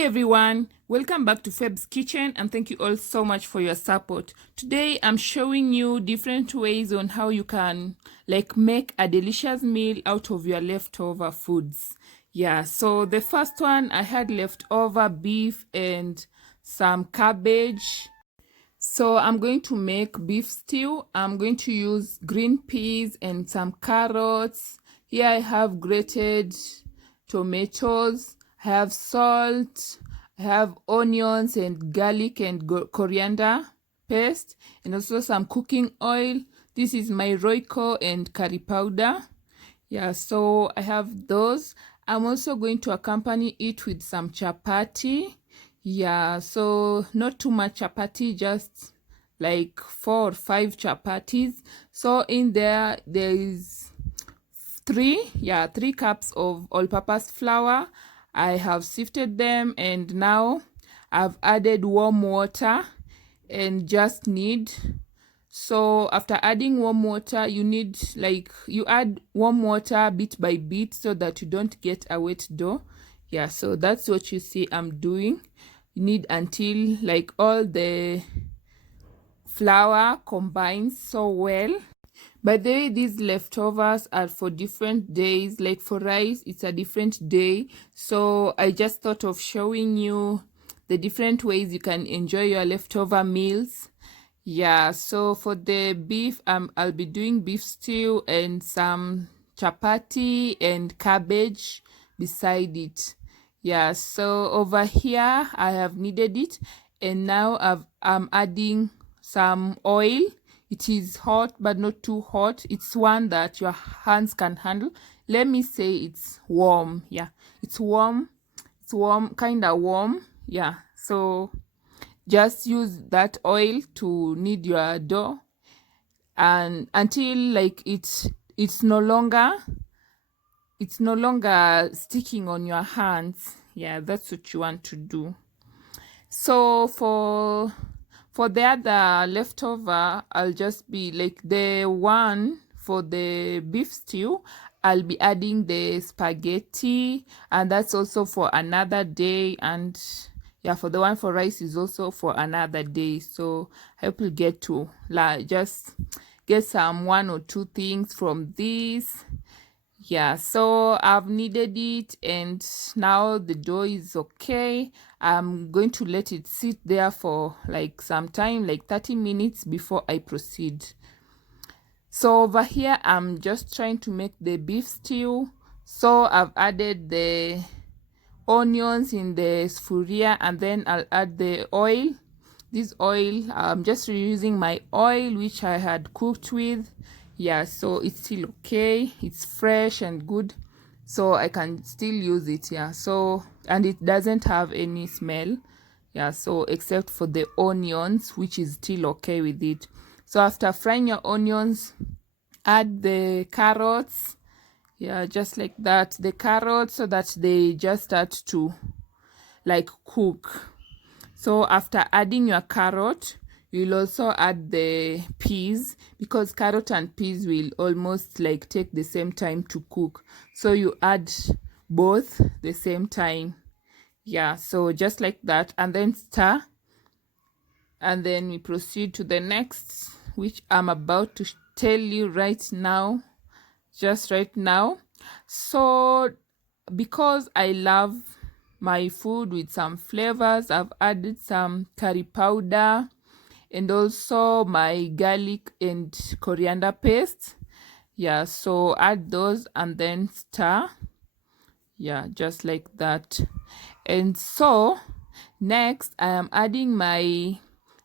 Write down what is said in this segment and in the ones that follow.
Hi everyone, welcome back to Feb's Kitchen and thank you all so much for your support. Today I'm showing you different ways on how you can make a delicious meal out of your leftover foods. Yeah, so the first one, I had leftover beef and some cabbage. So I'm going to make beef stew. I'm going to use green peas and some carrots. Here I have grated tomatoes. I have salt. I have onions and garlic and coriander paste, and also some cooking oil. This is my Royco and curry powder. Yeah, so I have those. I'm also going to accompany it with some chapati. Yeah, so not too much chapati, just like 4 or 5 chapatis. So in there is 3 cups of all-purpose flour. I have sifted them and now I've added warm water and just knead. So after adding warm water, you add warm water bit by bit so that you don't get a wet dough. Yeah, so that's what you see I'm doing. You knead until all the flour combines so well. By the way, these leftovers are for different days. Like for rice, it's a different day. So I just thought of showing you the different ways you can enjoy your leftover meals. Yeah, so for the beef, I'll be doing beef stew and some chapati and cabbage beside it. Yeah, so over here I have kneaded it, and now I'm adding some oil. It is hot but not too hot. It's one that your hands can handle. Let me say it's warm. Yeah, it's warm. It's warm, kind of warm. Yeah, so just use that oil to knead your dough and until it's no longer sticking on your hands. Yeah, that's what you want to do. So for the other leftover, I'll just be the one for the beef stew, I'll be adding the spaghetti, and that's also for another day. And yeah, for the one for rice is also for another day. So I hope you get to just get some 1 or 2 things from this. Yeah, so I've kneaded it and now the dough is okay. I'm going to let it sit there for some time, 30 minutes before I proceed. So over here I'm just trying to make the beef stew. So I've added the onions in the sfuria and then I'll add the oil. This oil, I'm just reusing my oil which I had cooked with. Yeah, so it's still okay, it's fresh and good, so I can still use it. Yeah, so and it doesn't have any smell. Yeah, so except for the onions, which is still okay with it. So after frying your onions, add the carrots. Yeah, just like that, the carrots, so that they just start to cook. So after adding your carrot, you'll also add the peas, because carrot and peas will almost take the same time to cook. So you add both the same time. Yeah, so just like that, and then stir. And then we proceed to the next, which I'm about to tell you right now, just right now. So because I love my food with some flavors, I've added some curry powder and also my garlic and coriander paste. Yeah, so add those and then stir. Yeah, just like that. And so next I am adding my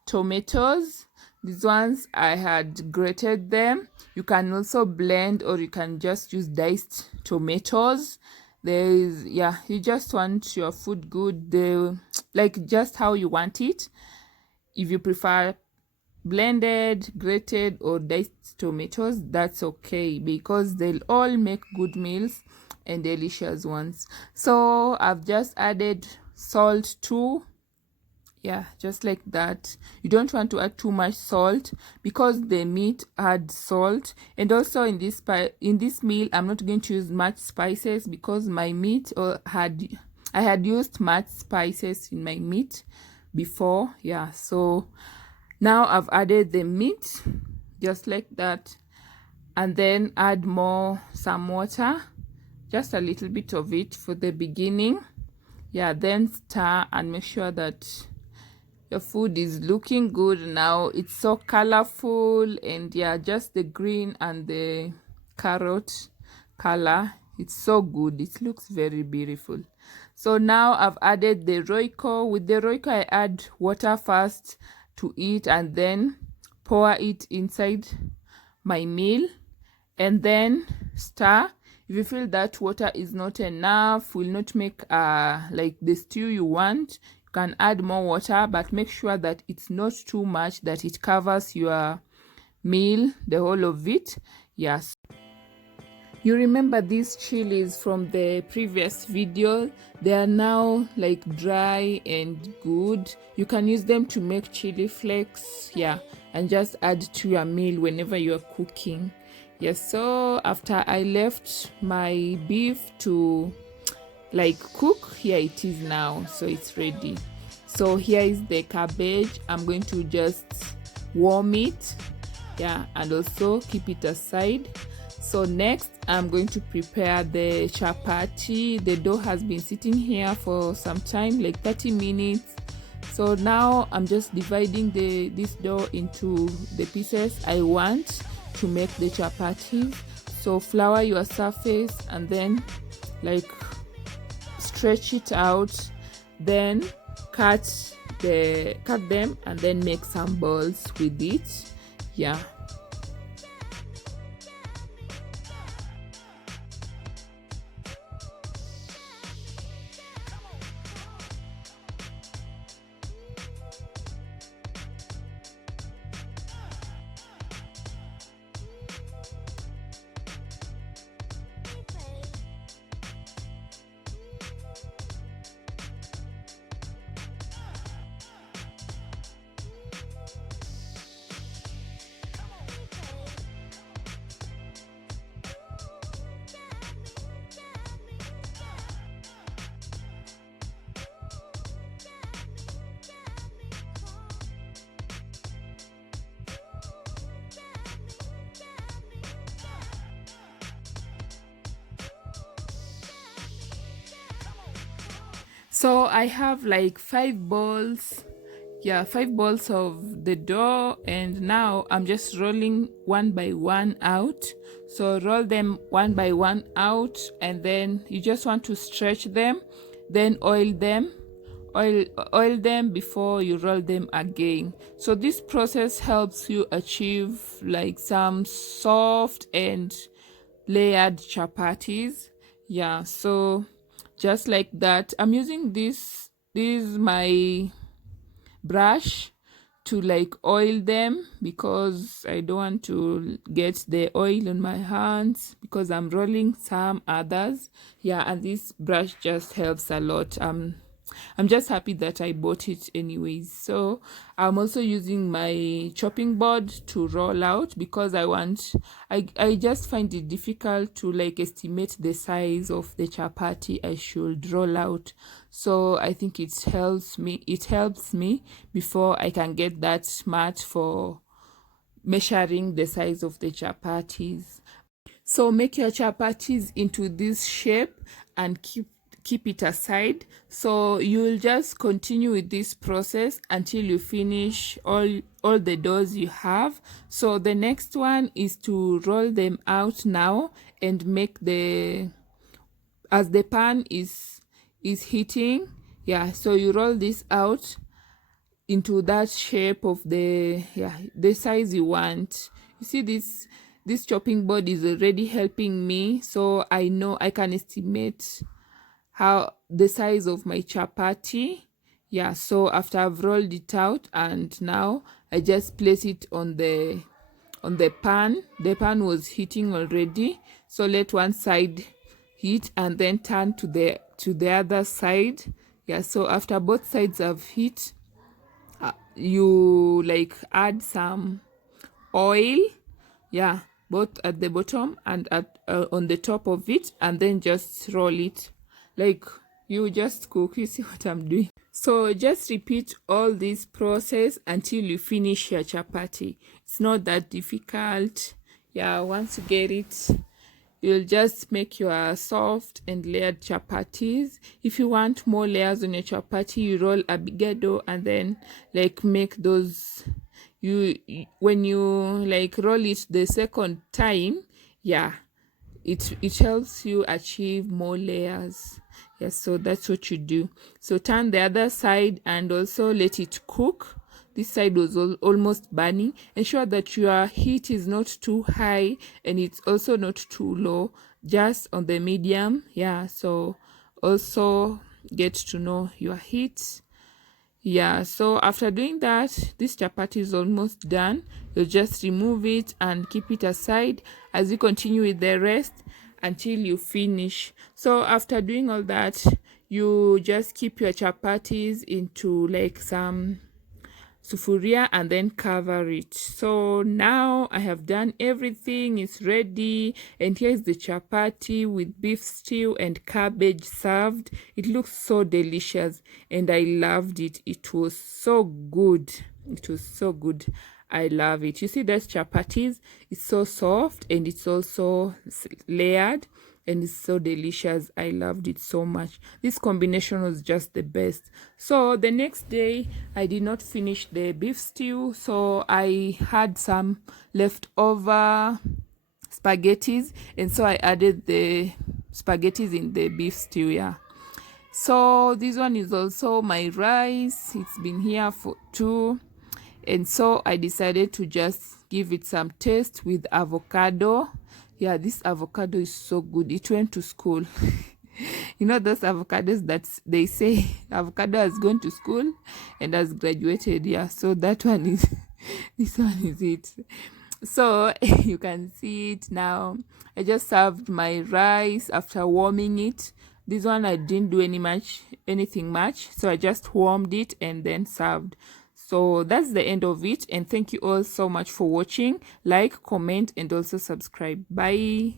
tomatoes. These ones I had grated them. You can also blend, or you can just use diced tomatoes. You just want your food good, just how you want it. If you prefer blended, grated, or diced tomatoes, that's okay, because they'll all make good meals and delicious ones. So I've just added salt too. Yeah, just like that. You don't want to add too much salt because the meat had salt. And also in this meal I'm not going to use much spices because my meat had I had used much spices in my meat before. Yeah, so now I've added the meat just like that, and then add some water, just a little bit of it for the beginning. Yeah, then stir and make sure that your food is looking good. Now it's so colorful, and yeah, just the green and the carrot color, it's so good. It looks very beautiful. So now I've added the royco. With the royco, I add water first to it, and then pour it inside my meal, and then stir. If you feel that water is not enough, will not make like the stew you want, you can add more water, but make sure that it's not too much, that it covers your meal, the whole of it. Yes, you remember these chilies from the previous video? They are now like dry and good. You can use them to make chili flakes, yeah, and just add to your meal whenever you are cooking. Yes, so after I left my beef to like cook, here it is now, so it's ready. So here is the cabbage. I'm going to just warm it, yeah, and also keep it aside. So next I'm going to prepare the chapati. The dough has been sitting here for some time, like 30 minutes. So now I'm just dividing this dough into the pieces I want to make the chapati. So flour your surface and then like stretch it out, then cut them and then make some balls with it. Yeah. So I have like 5 balls, yeah, 5 balls of the dough, and now I'm just rolling one by one out. So roll them one by one out, and then you just want to stretch them, then oil them before you roll them again. So this process helps you achieve like some soft and layered chapatis. Yeah, so just like that, I'm using this my brush to like oil them, because I don't want to get the oil on my hands because I'm rolling some others. Yeah, and this brush just helps a lot. I'm just happy that I bought it anyways. So I'm also using my chopping board to roll out, because I just find it difficult to like estimate the size of the chapati I should roll out. So I think it helps me before I can get that smart for measuring the size of the chapatis. So make your chapatis into this shape and keep it aside. So you'll just continue with this process until you finish all the doughs you have. So the next one is to roll them out now and make as the pan is heating, yeah, so you roll this out into that shape of the size you want. You see, this chopping board is already helping me, so I know I can estimate how the size of my chapati. Yeah, so after I've rolled it out, and now I just place it on the pan. The pan was heating already, so let one side heat and then turn to the other side. Yeah, so after both sides have heat, you like add some oil, yeah, both at the bottom and at on the top of it, and then just roll it like You just cook. You see what I'm doing? So just repeat all this process until you finish your chapati. It's not that difficult. Yeah, once you get it, you'll just make your soft and layered chapatis. If you want more layers on your chapati, you roll a bigger dough and then like make those. When you like roll it the second time, yeah, it helps you achieve more layers. Yes, so that's what you do. So turn the other side and also let it cook. This side was almost burning. Ensure that your heat is not too high and it's also not too low, just on the medium. Yeah, so also get to know your heat. Yeah, so after doing that, this chapati is almost done. You'll just remove it and keep it aside as you continue with the rest until you finish. So after doing all that, you just keep your chapatis into like some sufuria and then cover it. So now I have done everything, it's ready, and here's the chapati with beef stew and cabbage served. It looks so delicious and I loved it. It was so good. It was so good. I love it. You see that chapatis, it's so soft and it's also layered and it's so delicious. I loved it so much. This combination was just the best. So the next day I did not finish the beef stew, so I had some leftover spaghettis, and so I added the spaghettis in the beef stew. Yeah, so this one is also my rice. It's been here for 2, and so I decided to just give it some taste with avocado. Yeah, this avocado is so good. It went to school. You know those avocados that they say avocado has gone to school and has graduated. Yeah, so that one is this one is it. So you can see it now. I just served my rice after warming it. This one I didn't do anything much, so I just warmed it and then served. So that's the end of it, and thank you all so much for watching. Like, comment, and also subscribe. Bye.